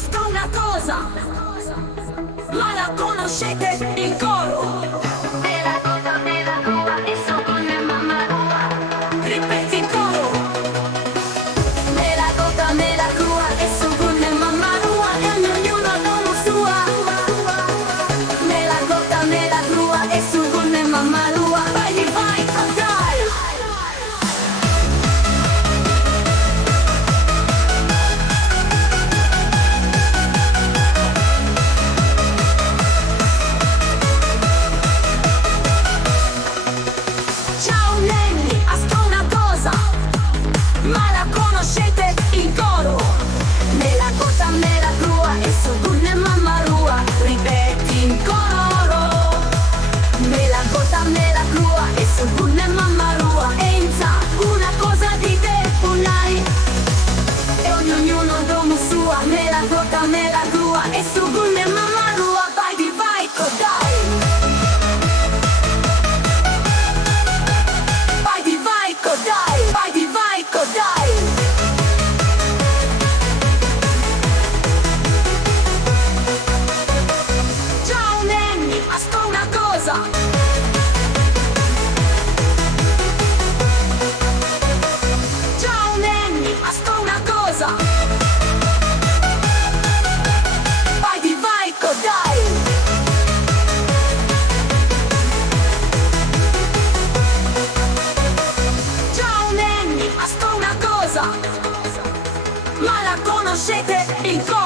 ascolta una cosa, ma la conoscete in coro? Nella cosa della tua e sono mamma tua. Ripeti in coro. Nella cosa nella tua e sono mamma tua e ognuno domo sua. Nella cosa nella tua e sono mamma tua. Vai di vai, dai. Ciao Nenni, ascolta una cosa, ma la conoscete in coro? Nella cosa nella tua e su gunne mamma rua. Ripeti in coro. Nella cosa nella tua e su gunne mamma rua. E inza una cosa di te punai e ognuno domo sua. Nella cosa nella tua e su gunne mamma rua. Vai di vai, dai. Vai di vai, dai. Vai di vai, dai. Ciao Nenni, ascolta una cosa, ciao Nenni, ascolta una cosa, vai di vai, dai. Ciao Nenni, ascolta una cosa, ma la conoscete in coro?